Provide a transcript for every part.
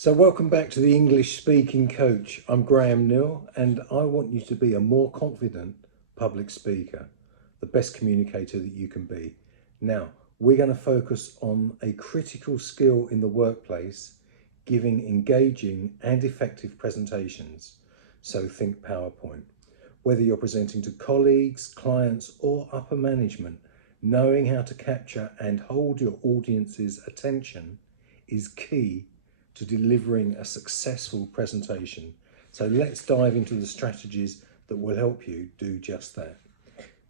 So welcome back to the English Speaking Coach. I'm Graham Neale and I want you to be a more confident public speaker, the best communicator that you can be. Now, we're going to focus on a critical skill in the workplace, giving engaging and effective presentations. So think PowerPoint. Whether you're presenting to colleagues, clients or upper management, knowing how to capture and hold your audience's attention is key to delivering a successful presentation. So let's dive into the strategies that will help you do just that.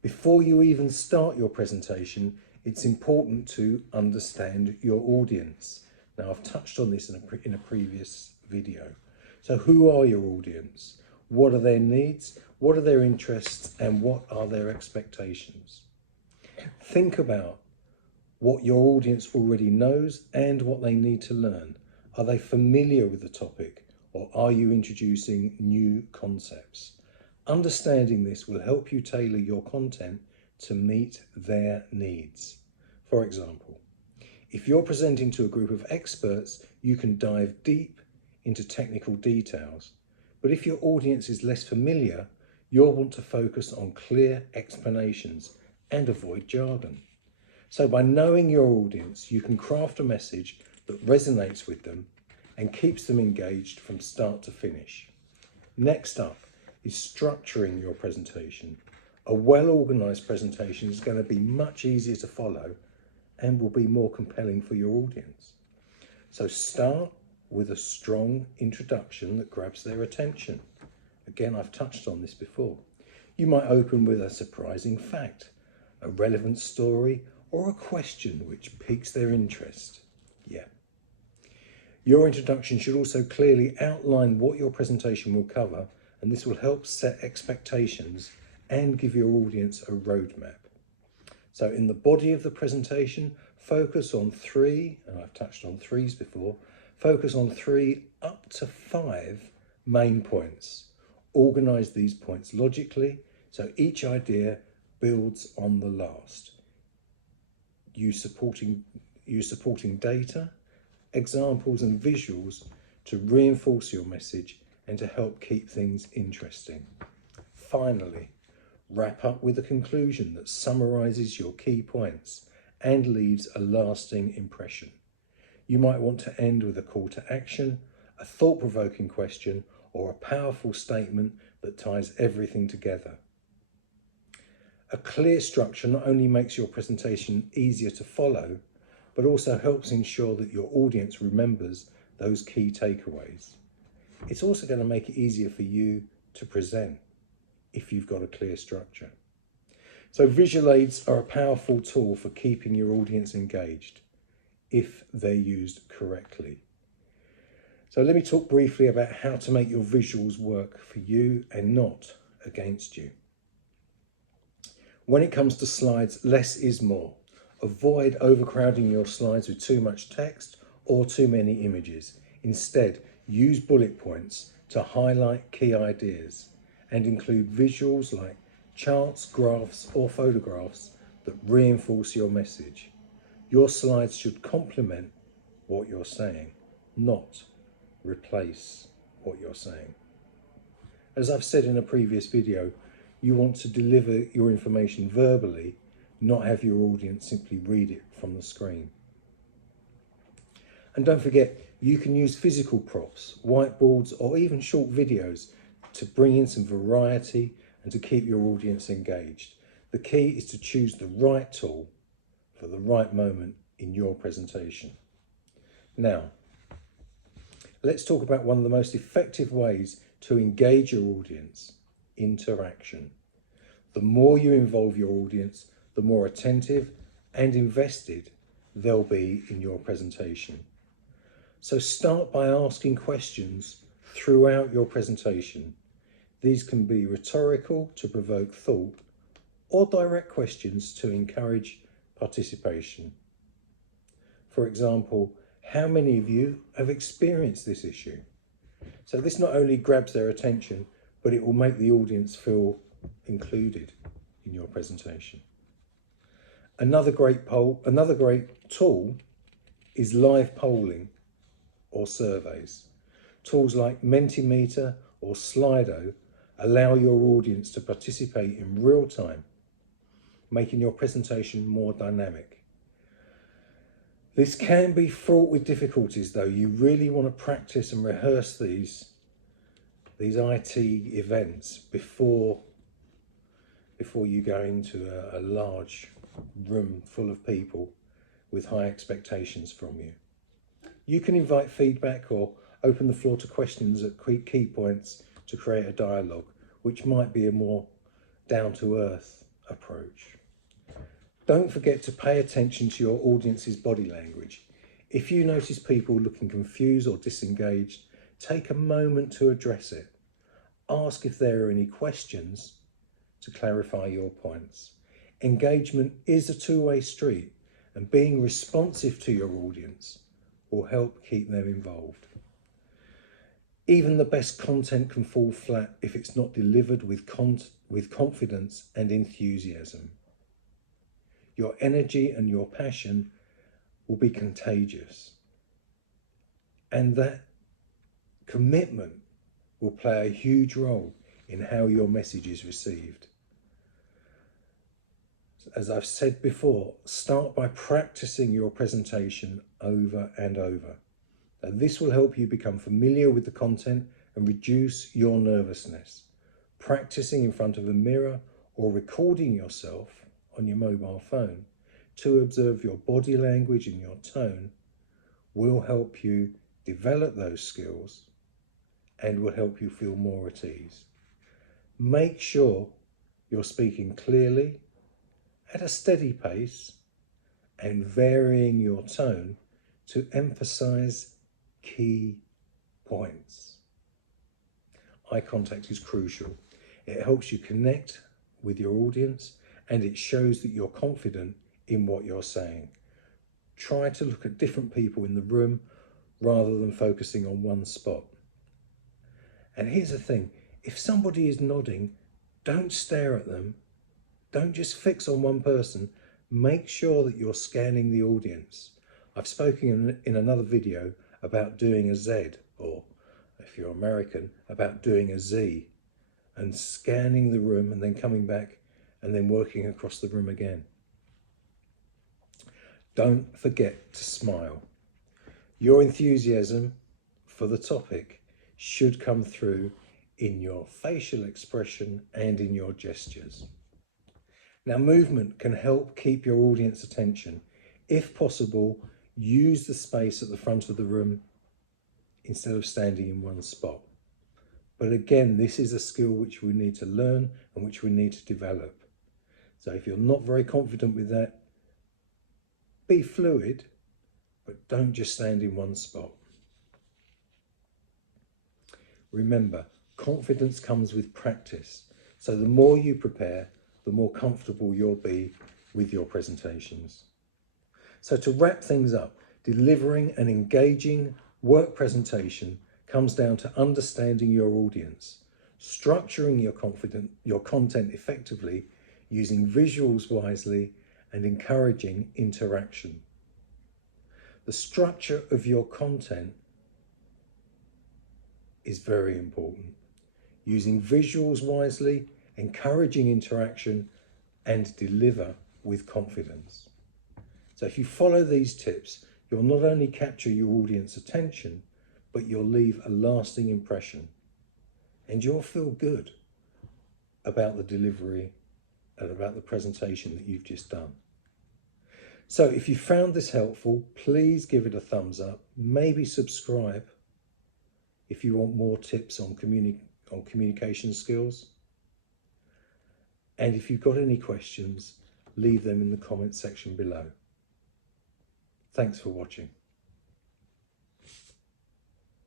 Before you even start your presentation, it's important to understand your audience. Now, I've touched on this in a previous video. So who are your audience? What are their needs? What are their interests? And what are their expectations? Think about what your audience already knows and what they need to learn. Are they familiar with the topic, or are you introducing new concepts? Understanding this will help you tailor your content to meet their needs. For example, if you're presenting to a group of experts, you can dive deep into technical details. But if your audience is less familiar, you'll want to focus on clear explanations and avoid jargon. So by knowing your audience, you can craft a message that resonates with them and keeps them engaged from start to finish. Next up is structuring your presentation. A well-organized presentation is going to be much easier to follow and will be more compelling for your audience. So start with a strong introduction that grabs their attention. Again, I've touched on this before. You might open with a surprising fact, a relevant story, or a question which piques their interest. Your introduction should also clearly outline what your presentation will cover, and this will help set expectations and give your audience a roadmap. So in the body of the presentation, focus on three, and I've touched on threes before, focus on 3 up to 5 main points. Organize these points logically, so each idea builds on the last. Use supporting data, examples and visuals to reinforce your message and to help keep things interesting. Finally, wrap up with a conclusion that summarizes your key points and leaves a lasting impression. You might want to end with a call to action, a thought-provoking question, or a powerful statement that ties everything together. A clear structure not only makes your presentation easier to follow, but also helps ensure that your audience remembers those key takeaways. It's also going to make it easier for you to present if you've got a clear structure. So visual aids are a powerful tool for keeping your audience engaged if they're used correctly. So let me talk briefly about how to make your visuals work for you and not against you. When it comes to slides, less is more. Avoid overcrowding your slides with too much text or too many images. Instead, use bullet points to highlight key ideas and include visuals like charts, graphs or photographs that reinforce your message. Your slides should complement what you're saying, not replace what you're saying. As I've said in a previous video, you want to deliver your information verbally, not have your audience simply read it from the screen. And don't forget, you can use physical props, whiteboards, or even short videos to bring in some variety and to keep your audience engaged. The key is to choose the right tool for the right moment in your presentation. Now, let's talk about one of the most effective ways to engage your audience: interaction. The more you involve your audience, the more attentive and invested they'll be in your presentation. So start by asking questions throughout your presentation. These can be rhetorical to provoke thought, or direct questions to encourage participation. For example, how many of you have experienced this issue? So this not only grabs their attention, but it will make the audience feel included in your presentation. Another great tool is live polling or surveys. Tools like Mentimeter or Slido allow your audience to participate in real time, making your presentation more dynamic. This can be fraught with difficulties though. You really want to practice and rehearse these IT events before you go into a large room full of people with high expectations from you. You can invite feedback or open the floor to questions at key points to create a dialogue, which might be a more down-to-earth approach. Don't forget to pay attention to your audience's body language. If you notice people looking confused or disengaged, take a moment to address it. Ask if there are any questions to clarify your points. Engagement is a two-way street, and being responsive to your audience will help keep them involved. Even the best content can fall flat if it's not delivered with confidence and enthusiasm. Your energy and your passion will be contagious, and that commitment will play a huge role in how your message is received. As I've said before, start by practicing your presentation over and over. And this will help you become familiar with the content and reduce your nervousness. Practicing in front of a mirror or recording yourself on your mobile phone to observe your body language and your tone will help you develop those skills and will help you feel more at ease. Make sure you're speaking clearly, at a steady pace, and varying your tone to emphasize key points. Eye contact is crucial. It helps you connect with your audience and it shows that you're confident in what you're saying. Try to look at different people in the room rather than focusing on one spot. And here's the thing, if somebody is nodding, don't stare at them. Don't just fix on one person. Make sure that you're scanning the audience. I've spoken in another video about doing a Z, or if you're American, about doing a Z, and scanning the room and then coming back and then working across the room again. Don't forget to smile. Your enthusiasm for the topic should come through in your facial expression and in your gestures. Now, movement can help keep your audience attention. If possible, use the space at the front of the room instead of standing in one spot. But again, this is a skill which we need to learn and which we need to develop. So if you're not very confident with that, be fluid, but don't just stand in one spot. Remember, confidence comes with practice. So the more you prepare, the more comfortable you'll be with your presentations. So to wrap things up, delivering an engaging work presentation comes down to understanding your audience, structuring your content effectively, using visuals wisely, and encouraging interaction. The structure of your content is very important. Using visuals wisely, encouraging interaction, and deliver with confidence. So if you follow these tips, you'll not only capture your audience attention, but you'll leave a lasting impression. And you'll feel good about the delivery and about the presentation that you've just done. So if you found this helpful, please give it a thumbs up. Maybe subscribe if you want more tips on communication skills. And if you've got any questions, leave them in the comment section below. Thanks for watching.